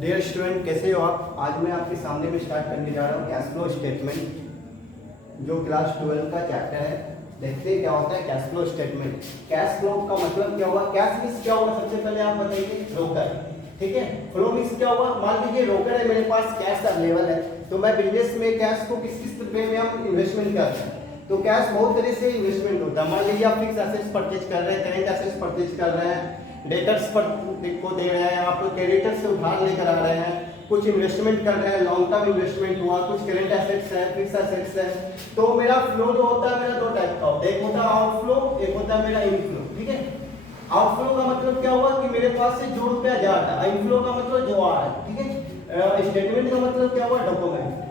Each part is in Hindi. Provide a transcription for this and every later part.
डियर स्टूडेंट, कैसे हो आप। आज मैं आपके सामने में स्टार्ट करने जा रहा हूँ कैश फ्लो स्टेटमेंट, जो क्लास 12 का चैप्टर है। देखते हैं क्या होता है cash flow statement. Cash flow का मतलब क्या हुआ, कैश मीन्स क्या हुआ, सबसे पहले आप बताइए। रोकर, ठीक है। फ्लो मीन्स क्या हुआ, मान लीजिए रोकर है, मेरे पास कैश अवेलेबल है, तो मैं बिजनेस में कैश को किस किस वे में हम इन्वेस्टमेंट करते हैं। तो कैश बहुत तरह से इन्वेस्टमेंट होता है। मान लीजिए आप फिक्स एसेट्स परचेज कर रहे हैं, करेंट एसेट्स परचेज कर रहे हैं, डेटर्स पर को दे रहे हैं, आप क्रेडिटर से उधार लेकर आ रहे हैं, कुछ इन्वेस्टमेंट कर रहे हैं, लॉन्ग टर्म इन्वेस्टमेंट हुआ, कुछ करेंट एसेट्स है, फिक्स एसेट्स है। तो मेरा फ्लो जो होता है, मेरा दो टाइप का होता है, एक होता है आउटफ्लो, एक होता है मेरा इनफ्लो, ठीक है। आउटफ्लो का मतलब क्या हुआ कि मेरे पास से जो रुपया जा रहा है, इनफ्लो का मतलब जो आ रहा है, ठीक है। स्टेटमेंट का मतलब क्या हुआ, डॉक्यूमेंट।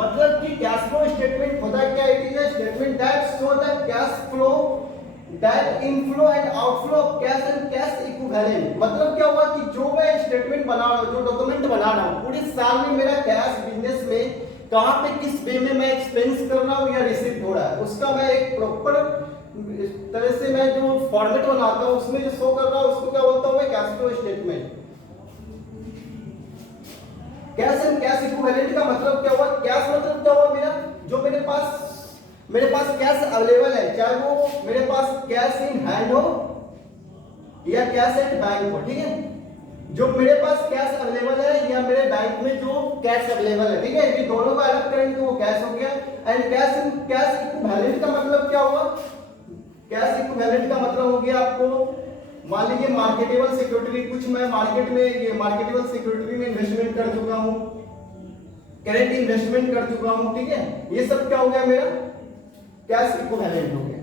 मतलब कि कैश फ्लो स्टेटमेंट होता है क्या, it is a statement that show the cash flow that inflow and outflow of cash and cash equivalent. मतलब क्या हुआ कि जो मैं स्टेटमेंट बना रहा हूं, जो डॉक्यूमेंट बना रहा हूं, पूरे साल में मेरा कैश बिजनेस में कहां पे किस वे में मैं एक्सपेंस कर रहा हूं या रिसीव हो रहा है, उसका मैं एक प्रॉपर तरह से मैं जो फॉर्मेट बनाता हूं, उसमें जो शो कर रहा हूं, उसको क्या बोलता हूं मैं, cash flow statement. Cash and cash equivalent का मतलब क्या हुआ, कैश मतलब क्या हुआ, मेरा जो मेरे पास कैश अवेलेबल है, चाहे वो मेरे पास कैश इन हैंड हो या कैश एट बैंक हो, ठीक है। जो मेरे पास कैश अवेलेबल है या मेरे बैंक में जो कैश अवेलेबल है, ठीक है, ये दोनों का अलग करेंगे तो वो कैश हो गया। एंड कैश इक्विवेलेंट का मतलब क्या हुआ, कैश इक्विवेलेंट का मतलब हो गया आपको, मान लीजिए मार्केटेबल सिक्योरिटी, कुछ मैं मार्केट में ये मार्केटेबल सिक्योरिटी में इन्वेस्टमेंट कर चुका हूं, करेंट इन्वेस्टमेंट कर चुका हूं, ठीक है। ये सब क्या हो गया, मेरा कैश इक्विवेलेंट हो गया।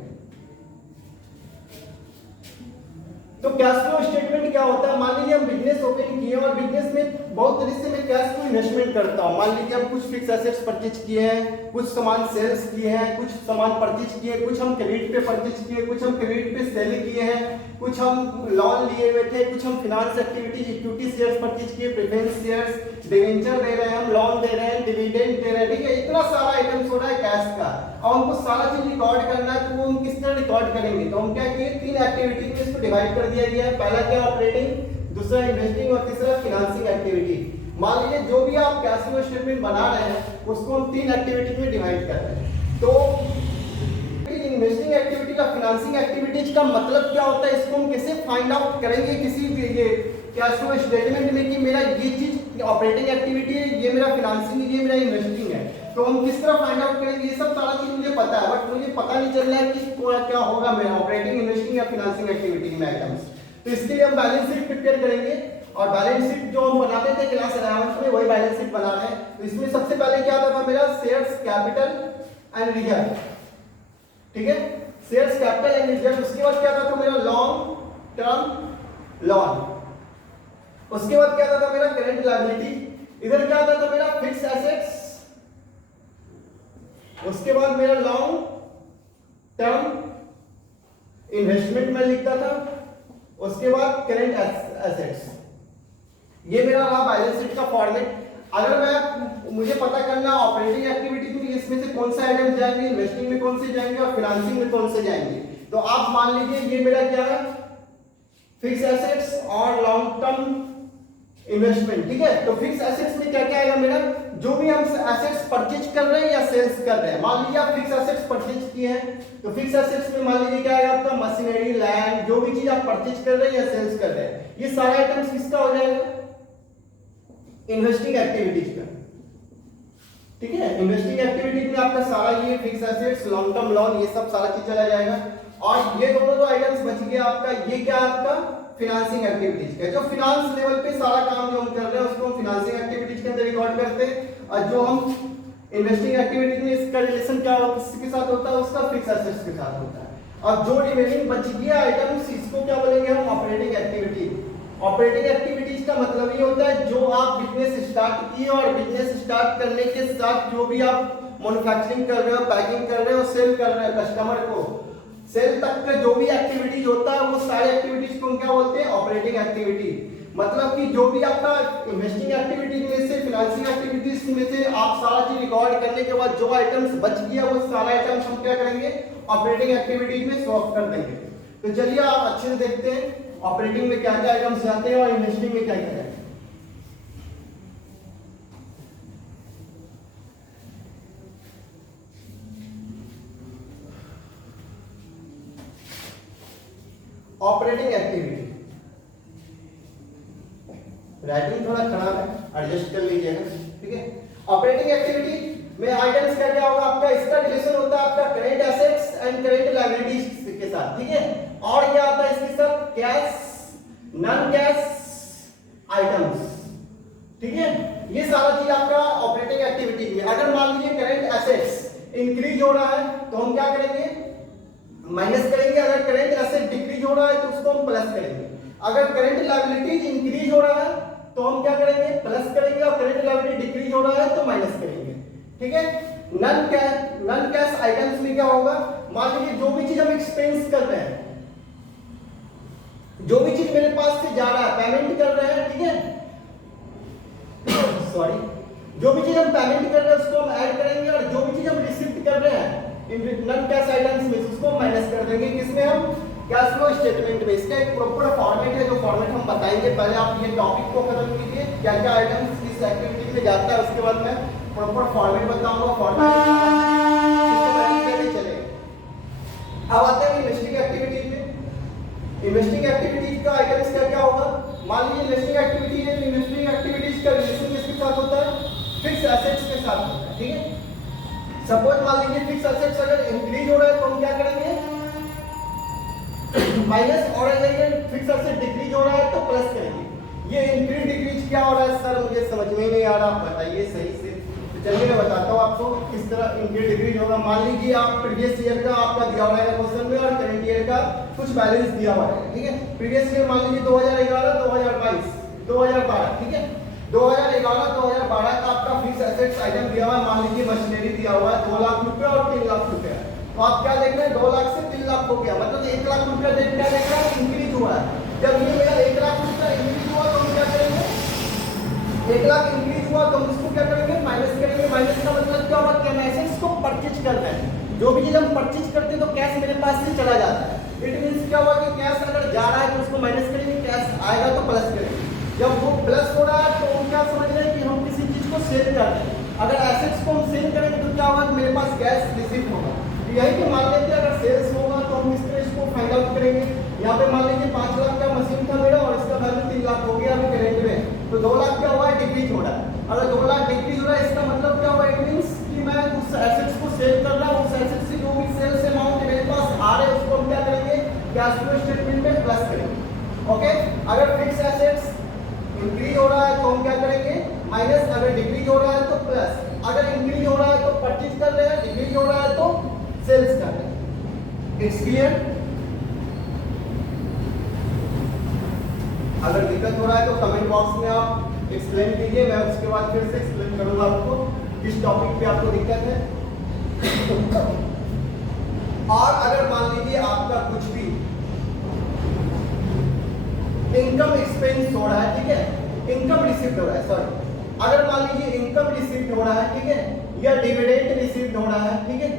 तो कैश फ्लो स्टेटमेंट क्या होता है, मान लीजिए हम बिजनेस ओपन किए और बिजनेस में बहुत तरह से मैं कैश को इन्वेस्टमेंट करता हूं। मान लीजिए हम कुछ फिक्स एसेट्स परचेज किए हैं, कुछ सामान सेल्स किए हैं, कुछ सामान परचेज किए, कुछ हम क्रेडिट पे परचेज किए, कुछ हम क्रेडिट पे सेल किए हैं, कुछ हम लोन लिए हुए थे, कुछ हम finance activities equity shares purchase किए, प्रेफरेंस शेयर्स, डिवेंचर दे रहे हैं, हम लोन दे रहे हैं, डिविडेंड दे रहे हैं, ठीक है। इतना सारा आइटम्स हो रहा है कैश का, और हमको सारा चीज रिकॉर्ड करना है। तो वो हम किस तरह रिकॉर्ड करेंगे, तो हम क्या किए, तीन एक्टिविटीज में इसको डिवाइड कर दिया गया है। पहला क्या, ऑपरेटिंग, दूसरा इन्वेस्टिंग और तीसरा फाइनेंसिंग एक्टिविटी। मान लीजिए जो भी आप कैश फ्लो स्टेटमेंट बना रहे हैं, उसको हम तीन एक्टिविटी में डिवाइड कर रहे हैं। तो इन्वेस्टिंग एक्टिविटी का फाइनेंसिंग एक्टिविटीज का मतलब क्या होता है, इसको हम कैसे फाइंड आउट करेंगे किसी ये कैश फ्लो स्टेटमेंट में कि मेरा ये चीज ऑपरेटिंग एक्टिविटी है, ये मेरा फाइनेंसिंग है, ये मेरा इन्वेस्टिंग है। तो हम किस तरह फाइंड आउट करेंगे, ये सब सारा चीज मुझे पता है, बट मुझे पता नहीं चल रहा है कि क्या होगा मेरा ऑपरेटिंग, इन्वेस्टिंग या फाइनेंसिंग एक्टिविटी में आइटम्स। तो इसके लिए हम बैलेंस शीट प्रिपेयर करेंगे, और बैलेंस शीट जो हम बनाते थे क्लास 11 में, वही बैलेंस शीट बना रहे हैं। तो इसमें सबसे पहले क्या आता था मेरा, शेयर्स, कैपिटल एंड रिजर्व, ठीक है। Shares, capital and reserve. उसके बाद क्या आता था मेरा, लॉन्ग टर्म लोन। उसके बाद क्या आता था मेरा, करेंट लायबिलिटी। इधर क्या आता था मेरा, फिक्स एसेट्स। उसके बाद मेरा लॉन्ग टर्म इन्वेस्टमेंट में लिखता था। उसके बाद करेंट एसेट्स। ये मेरा रहा बैलेंस शीट का फॉर्मेट। अगर मुझे पता करना ऑपरेटिंग एक्टिविटी में इसमें से कौन सा आइटम जाएंगे, इन्वेस्टिंग में कौन से जाएंगे और फाइनेंसिंग में कौन से जाएंगे, तो आप मान लीजिए ये मेरा क्या है, फिक्स एसेट्स और लॉन्ग टर्म इन्वेस्टमेंट, ठीक है। तो फिक्स एसेट्स में क्या क्या आएगा मेरा, जो भी हम एसेट्स परचेज कर रहे हैं या सेल्स कर रहे हैं। मान लीजिए आप फिक्स एसेट्स परचेज किए हैं, तो फिक्स एसेट्स में मान लीजिए क्या आएगा आपका, मशीनरी, लैंड, जो भी चीज आप परचेज कर रहे हैं या सेल्स कर रहे हैं, ये सारा आइटम्स किसका हो जाएगा, इन्वेस्टिंग एक्टिविटीज का, ठीक है। इन्वेस्टिंग एक्टिविटीज में आपका सारा ये fix assets, long term loan, ये सब सारा चीज चला जाएगा। और ये दोनों जो आइटम्स बच गया आपका, ये क्या आपका, फाइनेंसिंग एक्टिविटीज का। जो फाइनेंस लेवल पे सारा काम जो हम कर रहे हैं उसको हम फाइनेंसिंग एक्टिविटीज के अंदर रिकॉर्ड करते हैं, और जो हम इन्वेस्टिंग एक्टिविटीज में इसका रिलेशन क्या होता है, किसके साथ होता है, उसका फिक्स एसेट्स के साथ होता है। और जो रिमेनिंग बच गया आइटम्स, इसको क्या बोलेंगे हम, ऑपरेटिंग एक्टिविटी। ऑपरेटिंग एक्टिविटीज का मतलब ये होता है जो आप बिजनेस स्टार्ट किए और बिजनेस स्टार्ट करने के साथ जो भी आप मैन्युफैक्चरिंग कर रहे हो, पैकिंग कर रहे हो, सेल कर रहे हो कस्टमर को, सेल तक का जो भी एक्टिविटीज होता है, वो सारी एक्टिविटीज को हम क्या बोलते हैं, ऑपरेटिंग एक्टिविटी। मतलब कि जो भी आपका इन्वेस्टिंग एक्टिविटीज में से, फाइनेंसिंग एक्टिविटीज में से आप सारा चीज रिकॉर्ड करने के बाद जो आइटम्स बच गया, वो सारा आइटम्स हम क्या करेंगे, ऑपरेटिंग एक्टिविटीज में सॉल्व कर देंगे। तो चलिए आप अच्छे से देखते हैं। ऑपरेटिंग में क्या क्या आइटम्स जाते हैं और इन्वेस्टिंग में क्या क्या जाते हैं। ऑपरेटिंग एक्टिविटी, राइटिंग थोड़ा खराब है, एडजस्ट कर लीजिएगा, ठीक है। ऑपरेटिंग एक्टिविटी में आइटम्स क्या क्या होगा आपका, इसका रिलेशन होता है आपका current assets and current liabilities के साथ, ठीक है। और क्या आता है इसके साथ, कैश, नॉन कैश आइटम्स, ठीक है। ये सारा चीज आपका ऑपरेटिंग एक्टिविटी में। अगर मान लीजिए करेंट एसेट्स इंक्रीज हो रहा है तो हम क्या करेंगे, माइनस करेंगे। अगर करेंट एसेट डिक्रीज हो रहा है तो उसको हम प्लस करेंगे। अगर करेंट लायबिलिटीज इंक्रीज हो रहा है तो हम क्या करेंगे, प्लस करेंगे। और करेंट लायबिलिटी डिक्रीज हो रहा है तो माइनस करेंगे, ठीक है। नॉन कैश आइटम्स में क्या होगा, मान लीजिए जो भी चीज हम एक्सपेंस कर रहे हैं, जो भी चीज मेरे पास से जा रहा है, पेमेंट कर रहे हैं, ठीक है, सॉरी, जो भी चीज हम पेमेंट कर रहे हैं उसको हम ऐड करेंगे। और जो भी चीज हम रिसीव कर रहे हैं नॉन कैश आइटम्स में उसको माइनस कर देंगे। किसमें, हम कैश फ्लो स्टेटमेंट में। इसका एक प्रॉपर फॉर्मेट है, जो फॉर्मेट हम बताएंगे। पहले आप ये टॉपिक को खत्म कीजिए, क्या क्या आइटम्स किस एक्टिविटी में जाता है, उसके बाद मैं प्रॉपर फॉर्मेट बताऊंगा। फॉर्मेट चले। अब आते हैं इन्वेस्टिंग एक्टिविटी पे। इन्वेस्टिंग एक्टिविटीज का आइटम्स क्या क्या होगा, मान लीजिए इन्वेस्टिंग एक्टिविटी है तो इन्वेस्टिंग एक्टिविटीज का रिलेशन किसके साथ होता है, फिक्स एसेट्स के साथ होता है, ठीक है। सपोज मान लीजिए फिक्स एसेट्स अगर इंक्रीज हो रहा है तो हम क्या करेंगे, माइनस। और अगर फिक्स एसेट डिक्रीज हो रहा है तो प्लस करेंगे। ये इंक्रीज डिक्रीज क्या हो रहा है सर, मुझे समझ में नहीं आ रहा, आप बताइए सही से। तो चलिए मैं बताता हूँ आपको किस तरह इंक्रीज डिक्रीज होगा। मान लीजिए आप प्रीवियस ईयर का आपका दिया हुआ है क्वेश्चन में और करंट ईयर का कुछ बैलेंस दिया हुआ है, ठीक है। प्रीवियस ईयर मान लीजिए 2011 2022 2012, ठीक है। 2011 2012 का आपका फिक्स एसेट्स आइटम दिया हुआ है, मान लीजिए मशीनरी दिया हुआ है 2 लाख रुपए और 3 लाख रुपए। तो आप क्या देख रहे हैं, 2 लाख से 3 लाख हो गया, मतलब 1 लाख रुपया देख क्या देख रहा है, इंक्रीज हुआ है। जब ये मेरा 1 लाख रुपया इंक्रीज हुआ तो हम क्या करेंगे, 1 लाख इंक्रीज हुआ तो हम इसको क्या करेंगे, माइनस करेंगे। माइनस का मतलब क्या होगा, कि हम एसेट्स को परचेज कर रहे हैं। जो भी चीज हम परचेज करते हैं तो कैश मेरे पास से चला जाता है। इट मींस क्या हुआ कि कैश अगर जा रहा है तो उसको माइनस करेंगे, कैश आएगा तो प्लस करेंगे। जब वो प्लस हो रहा है तो हम क्या समझ रहे हैं कि हम किसी चीज को सेल कर रहे हैं। अगर एसेट्स को हम सेल करेंगे तो क्या होगा, मेरे पास कैश रिसीव होगा। तो यही कि मान लेते हैं अगर सेल्स होगा तो हम इस तरह इसको फाइंड आउट करेंगे। यहाँ पे मान लीजिए 5 लाख का मशीन था मेरा और इसका वैल्यू 3 लाख हो गया अभी करेंट में, तो 2 लाख क्या हुआ है, डिक्रीज हो रहा है। अगर 2 लाख डिक्रीज हो रहा है इसका मतलब क्या हुआ, इट मींस कि मैं उस एसेट्स को सेल कर रहा हूँ। उस एसेट से जो भी सेल्स अमाउंट मेरे पास आ रहे हैं उसको हम क्या करेंगे, कैश फ्लो स्टेटमेंट में प्लस करेंगे, ओके। अगर फिक्स एसेट्स इंक्रीज हो रहा है तो हम क्या करेंगे, माइनस। अगर डिक्रीज हो रहा है तो प्लस। अगर इंक्रीज हो रहा है तो परचेज कर रहे हैं, डिक्रीज हो रहा है तो सेल्स कर रहे हैं। It's clear. अगर दिक्कत हो रहा है तो कमेंट बॉक्स में आप एक्सप्लेन कीजिए, मैं उसके बाद फिर से एक्सप्लेन करूंगा आपको किस टॉपिक पे आपको दिक्कत है। और अगर मान लीजिए आपका कुछ भी इनकम एक्सपेंस हो रहा है, ठीक है, इनकम रिसीव्ड हो रहा है, सॉरी, अगर मान लीजिए इनकम रिसीव्ड हो रहा है, ठीक है, या डिविडेंड रिसीव्ड हो रहा है, ठीक है,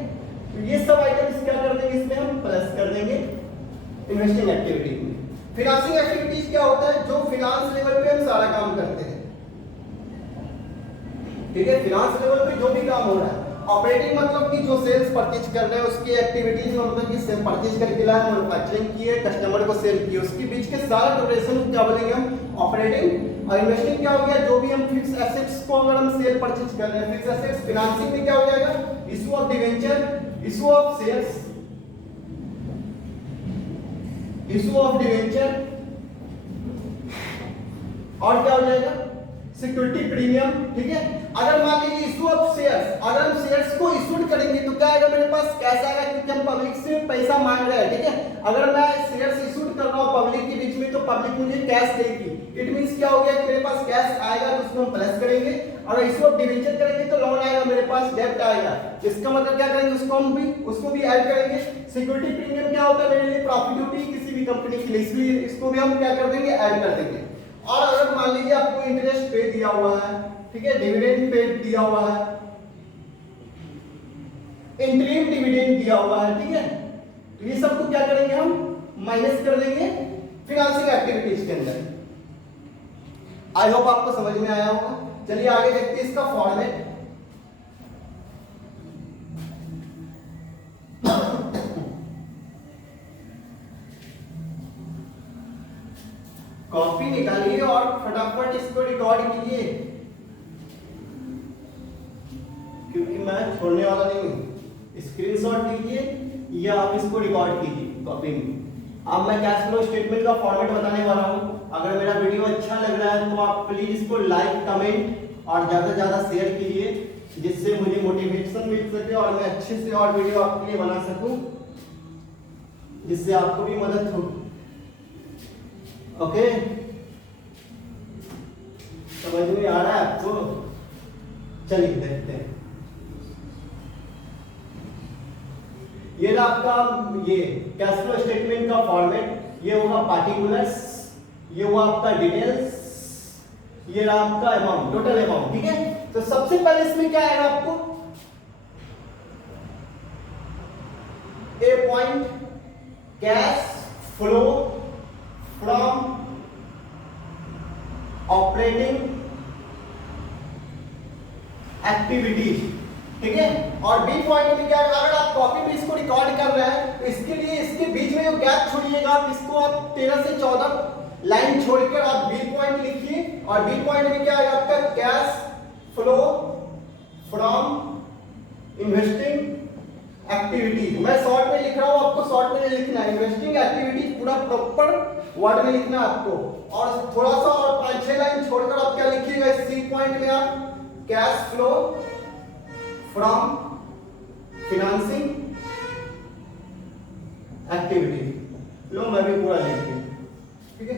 तो ये सब आइटम्स क्या कर देंगे, इसमें हम प्लस कर देंगे इन्वेस्टिंग एक्टिविटी में। फिनांसिंग एक्टिविटीज क्या होता है, जो फिनांस लेवल पे हम सारा काम करते हैं, ठीक है, फिनांस लेवल पे जो भी काम हो रहा है। ऑपरेटिंग मतलब कि जो सेल्स परचेज कर रहे हैं उसकी एक्टिविटीज में, मतलब कि सेल परचेज करके लाए, मैन्युफैक्चरिंग किए, कस्टमर को सेल किए, उसके बीच के सारा ड्यूरेशन क्या बोलेंगे हम, ऑपरेटिंग। और इन्वेस्टिंग क्या हो गया, जो भी हम फिक्स एसेट्स को अगर हम सेल परचेज कर रहे हैं, फिक्स एसेट्स। फिनांसिंग में क्या हो जाएगा, issue of debenture, issue of shares, issue of debenture, और क्या हो जाएगा, सिक्योरिटी प्रीमियम, ठीक है। अगर मान लीजिए इशू ऑफ शेयर्स, अगर हम शेयर्स को इशू करेंगे तो क्या आएगा, मेरे पास कैश आएगा, क्योंकि हम पब्लिक से पैसा मांग रहे हैं, ठीक है। अगर मैं शेयर्स इशू कर रहा हूं पब्लिक के बीच में तो पब्लिक मुझे कैश देगी। इट मींस क्या हो गया कि मेरे पास कैश आएगा तो उसको हम प्लस करेंगे। और इशू ऑफ डिवेंचर करेंगे तो लोन आएगा, मेरे पास डेब्ट आएगा। इसका मतलब क्या करेंगे, उसको भी ऐड करेंगे। सिक्योरिटी प्रीमियम क्या होता है, मेरे लिए प्रॉफिट किसी भी कंपनी के लिए, इसलिए इसको भी हम क्या कर देंगे, ऐड कर देंगे। और अगर मान लीजिए आपको इंटरेस्ट पे दिया हुआ है, ठीक है, डिविडेंड पे दिया हुआ है, इंटरिम डिविडेंड दिया हुआ है, ठीक है, तो ये सबको क्या करेंगे हम, माइनस कर देंगे फिनेंशियल एक्टिविटीज के अंदर। आई होप आपको समझ में आया होगा। चलिए आगे देखते हैं इसका फॉर्मेट। कॉपी निकालिए और फटाफट इसको रिकॉर्ड कीजिए, क्योंकि मैं छोड़ने वाला नहीं हूं। स्क्रीनशॉट लीजिए या आप इसको रिकॉर्ड कीजिए कॉपी में। अब मैं कैश फ्लो स्टेटमेंट का फॉर्मेट बताने वाला हूं। अगर मेरा वीडियो अच्छा लग रहा है तो आप प्लीज इसको लाइक, कमेंट और ज्यादा से ज्यादा शेयर कीजिए, जिससे मुझे मोटिवेशन मिल सके और मैं अच्छे से और वीडियो आपके लिए बना सकूं, जिससे आपको भी मदद हो। ओके, समझ में आ रहा है आपको? चलिए देखते हैं। ये रहा आपका ये कैश फ्लो स्टेटमेंट का फॉर्मेट। ये होगा पार्टिकुलर्स, ये हुआ आपका डिटेल्स, ये रहा आपका अमाउंट, टोटल अमाउंट। ठीक है, तो सबसे पहले इसमें क्या आएगा आपको? A point cash flow from operating activities. ठीक है, और बी पॉइंट में क्या है? अगर आप कॉपी में इसको रिकॉर्ड कर रहे हैं तो इसके लिए इसके बीच में जो गैप छोड़िएगा, आप इसको आप 13 से 14 लाइन छोड़कर आप बी पॉइंट लिखिए। और बी पॉइंट में क्या आएगा आपका? Cash flow from investing activities. मैं शॉर्ट में लिख रहा हूं, आपको शॉर्ट में नहीं लिखना है। इन्वेस्टिंग एक्टिविटीज पूरा प्रॉपर वर्ड में लिखना है आपको। और थोड़ा सा और 5-6 लाइन छोड़कर आप क्या लिखिएगा? इस सी पॉइंट में आप cash flow from financing activities. लो, मैं भी पूरा लिख दिया। ठीक है,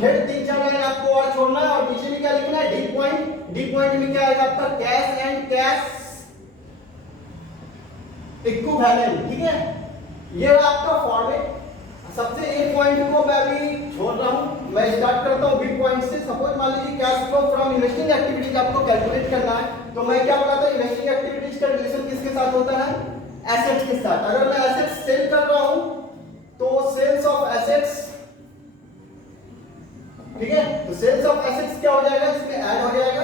फिर 3-4 लाइन आपको और छोड़ना है। और पीछे में क्या लिखना है? D point. डी पॉइंट में क्या आएगा आपका? Cash and cash equivalent. ठीक है, ये रहा आपका फॉर्मेट। सबसे ए पॉइंट को मैं भी छोड़ रहा हूं, मैं स्टार्ट करता हूं बी पॉइंट से। सपोज मान लीजिए cash flow from investing activities आपको कैलकुलेट करना है, तो मैं क्या बताता हूं? इन्वेस्टिंग एक्टिविटीज का रिलेशन किसके साथ होता है? एसेट्स के साथ। अगर मैं एसेट्स सेल कर रहा हूं तो सेल्स ऑफ एसेट्स, ठीक है, तो सेल्स ऑफ एसेट्स क्या हो जाएगा? इसमें ऐड हो जाएगा।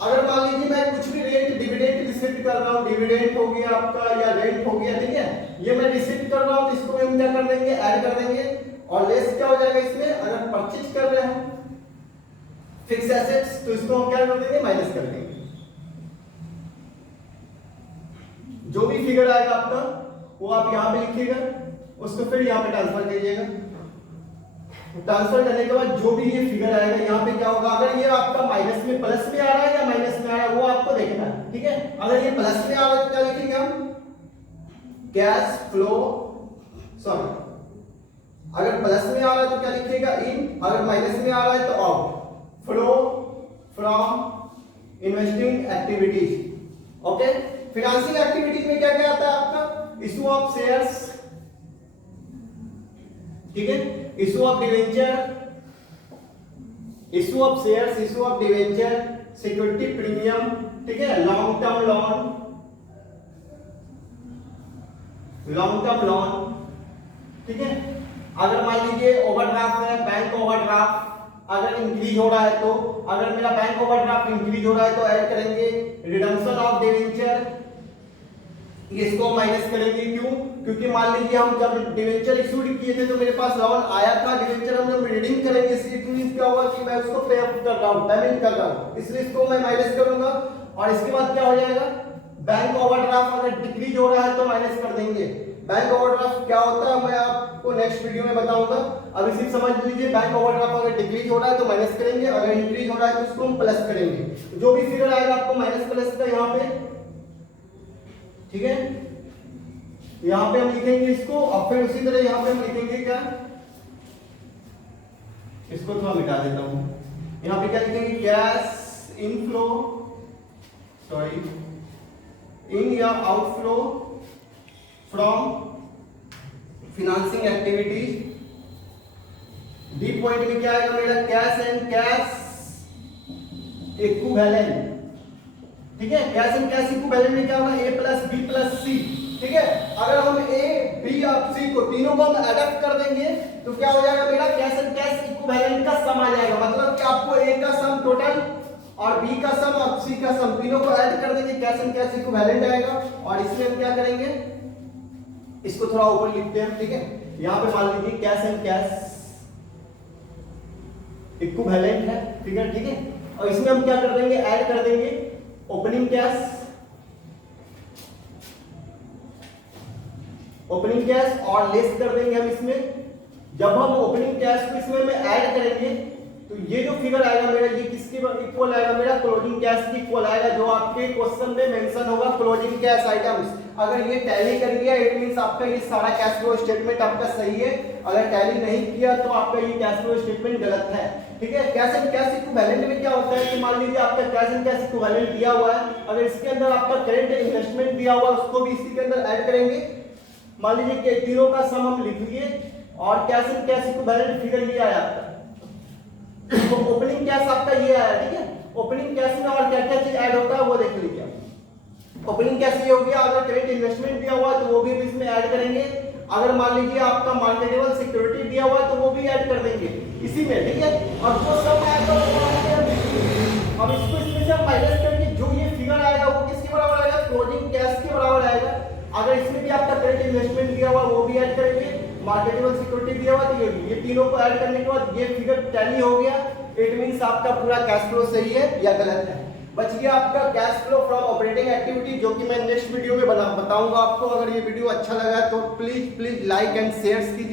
अगर मान लीजिए मैं कुछ भी रेंट डिविडेंड रिसीव कर रहा हूं, डिविडेंड हो गया आपका या रेंट हो गया, ठीक है, ये मैं रिसीव कर रहा हूं, तो इसको हम क्या कर देंगे? ऐड कर देंगे। और लेस क्या हो जाएगा इसमें? अगर परचेज कर रहे हैं फिक्स एसेट्स तो इसको हम क्या कर देंगे? माइनस कर देंगे। जो भी फिगर आएगा आपका वो आप यहां पे लिखिएगा, उसको फिर यहां पे ट्रांसफर कीजिएगा। ट्रांसफर करने के बाद जो भी ये फिगर आएगा यहाँ पे क्या होगा? अगर ये आपका माइनस में प्लस में आ रहा है या माइनस में आ रहा है वो आपको देखना है। ठीक है, अगर ये प्लस में आ रहा है तो क्या लिखेंगे हम? कैश फ्लो, सॉरी, अगर प्लस में आ रहा है तो क्या लिखिएगा? इन। अगर माइनस में आ रहा है तो out. Flow from investing activities. Okay, financial activities में क्या क्या आता है आपका? इशू ऑफ शेयर्स, ठीक है, issue of debenture, issue of shares, issue of debenture, security premium, ठीक है, long term loan, long term loan, ठीक है। अगर मान लीजिए ओवरड्राफ्ट है, बैंक ओवरड्राफ्ट अगर इंक्रीज हो रहा है तो, अगर मेरा बैंक ओवरड्राफ्ट इंक्रीज हो रहा है तो ऐड करेंगे। रिडम्पशन ऑफ डिवेंचर, इसको माइनस करेंगे। क्यों? क्योंकि मान लीजिए हम जब डिवेंचर इशू किए थे तो मेरे पास लोन आया था, डिवेंचर हम जब रिडीम करेंगे इसलिए क्या होगा कि मैं उसको पे अप कर रहा हूं, पेमेंट कर रहा हूं, इसलिए इसको मैं माइनस करूंगा। और इसके बाद क्या हो जाएगा? बैंक ओवरड्राफ्ट अगर डिक्रीज हो रहा है तो माइनस कर देंगे। बैंक ओवरड्राफ्ट क्या होता है मैं आपको नेक्स्ट वीडियो में बताऊंगा, अभी सिर्फ समझ लीजिए। बैंक ओवरड्राफ्ट अगर डिक्रीज हो रहा है तो माइनस करेंगे, अगर इंक्रीज हो रहा है तो उसको हम प्लस करेंगे। जो भी फिगर आएगा आपको माइनस प्लस का यहाँ पे, ठीक है, यहां पे हम लिखेंगे इसको। और फिर उसी तरह यहां पे हम लिखेंगे क्या, इसको थोड़ा मिटा देता हूं, यहां पे क्या लिखेंगे? कैश इनफ्लो, सॉरी, इन या outflow from financing activities. D point में क्या आएगा मेरा? कैश एंड कैश इक्विवेलेंट, ठीक है। कैश एंड कैश इक्विवेलेंट में क्या होगा? ए प्लस बी प्लस सी, ठीक है। अगर हम ए बी और सी को तीनों को हम एडप्ट कर देंगे तो क्या हो जाएगा मेरा कैश एंड कैश इक्विवेलेंट का सम आ जाएगा। मतलब कि आपको ए का सम टोटल और बी का सम और सी का सम तीनों को ऐड कर देंगे, कैश एंड कैश इक्विवेलेंट आएगा। और इसमें हम क्या करेंगे, इसको थोड़ा ऊपर लिखते हैं, ठीक है। यहां पे मान लीजिए कैश एंड कैश इक्विवेलेंट है फिगर, ठीक है। और इसमें हम क्या कर देंगे, ऐड कर देंगे ओपनिंग कैश और लेस कर देंगे हम इसमें। जब हम ओपनिंग कैश को इसमें में ऐड करेंगे तो ये जो फिगर आएगा मेरा, ये किसके इक्वल आएगा मेरा, क्लोजिंग कैश के इक्वल आएगा, जो आपके क्वेश्चन में मेंशन होगा क्लोजिंग कैश आइटम्स। अगर ये टैली कर गया इट मींस आपका ये सारा कैश फ्लो स्टेटमेंट आपका सही है। अगर टैली नहीं किया तो आपका ये कैश फ्लो स्टेटमेंट गलत है, ठीक है। कैश एंड कैश इक्विवेलेंट में क्या होता है कि मान लीजिए आपका कैश एंड कैश इक्विवेलेंट दिया हुआ है, अगर इसके अंदर आपका करंट इन्वेस्टमेंट दिया हुआ है उसको भी इसी के अंदर ऐड करेंगे। मान लीजिए कि तीनों का सम हम लिख लिए और cash and cash equivalent figure ये आया आपका, तो ओपनिंग कैश आपका ये आया, ठीक है। ओपनिंग कैश में और क्या क्या चीज ऐड होता है वो देख लीजिए। ओपनिंग कैश ये हो गया, अगर करंट इन्वेस्टमेंट दिया हुआ है तो वो भी इसमें ऐड करेंगे। अगर मान लीजिए आपका मार्केटेबल सिक्योरिटी दिया हुआ है तो वो भी ऐड कर देंगे इसी में, ठीक है। और जो सब आएगा अब इसको इसमें से माइनस करके जो ये फिगर आएगा वो किसके बराबर आएगा, क्लोजिंग कैश के बराबर आएगा। अगर इसमें भी आपका करंट इन्वेस्टमेंट दिया हुआ वो भी ऐड करेंगे, मार्केटेबल सिक्योरिटी दिया हुआ तो ये तीनों को ऐड करने के बाद ये फिगर टैली हो गया। इट मींस आपका पूरा कैश फ्लो सही है या गलत है। बच गया आपका cash flow from operating activity, जो कि मैं नेक्स्ट वीडियो में बताऊंगा आपको। अगर ये वीडियो अच्छा लगा तो प्लीज लाइक एंड शेयर कीजिए।